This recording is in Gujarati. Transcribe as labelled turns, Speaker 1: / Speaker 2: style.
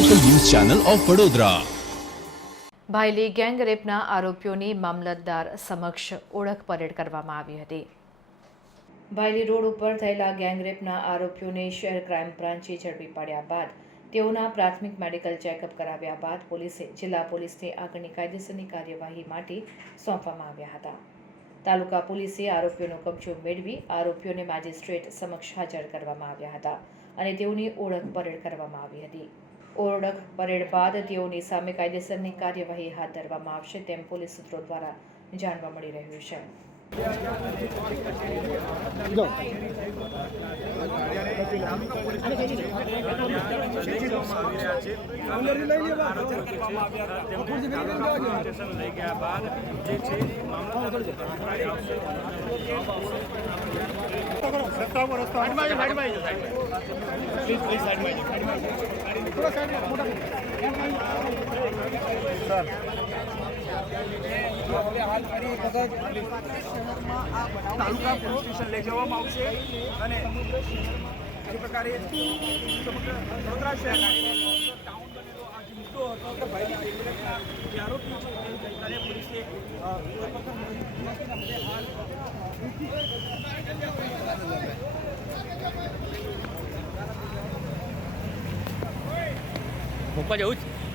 Speaker 1: Channel of Vadodara
Speaker 2: Bhayli gang રેપના આરોપીઓની મામલતદાર સમક્ષ ઓળખ પરેડ કરવામાં આવી હતી. ભાયલી રોડ ઉપર થયેલા ગેંગ રેપના આરોપીઓને શહેર ક્રાઇમ બ્રાન્ચે ઝડપી પાડ્યા બાદ તેઓના પ્રાથમિક મેડિકલ ચેકઅપ કરાવ્યા બાદ પોલીસે જિલ્લા પોલીસને આગળની કાયદેસરની કાર્યવાહી માટે સોંપવામાં આવ્યા હતા. તાલુકા પોલીસે આરોપીઓનો કબજો મેળવી આરોપીઓને મેજિસ્ટ્રેટ સમક્ષ હાજર કરવામાં આવ્યા હતા અને તેઓની ઓળખ પરેડ કરવામાં આવી હતી. ઓળખ પરેડ બાદ તેઓની સામે કાયદેસરની કાર્યવાહી હાથ ધરવામાં આવશે તેમ પોલીસ સૂત્રો દ્વારા જાણવા મળી રહ્યું છે.
Speaker 3: સ્ટેશન લઈ ગયા બાદ જે છે તાલુકા પોલીસ સ્ટેશન લઈ જવામાં આવશે અને પ્રકારે વડોદરા શહેરના ટાઉન બનેલો આ મુદ્દો હતો કે ભાઈ જે આરોપી છે
Speaker 4: acompanha a última.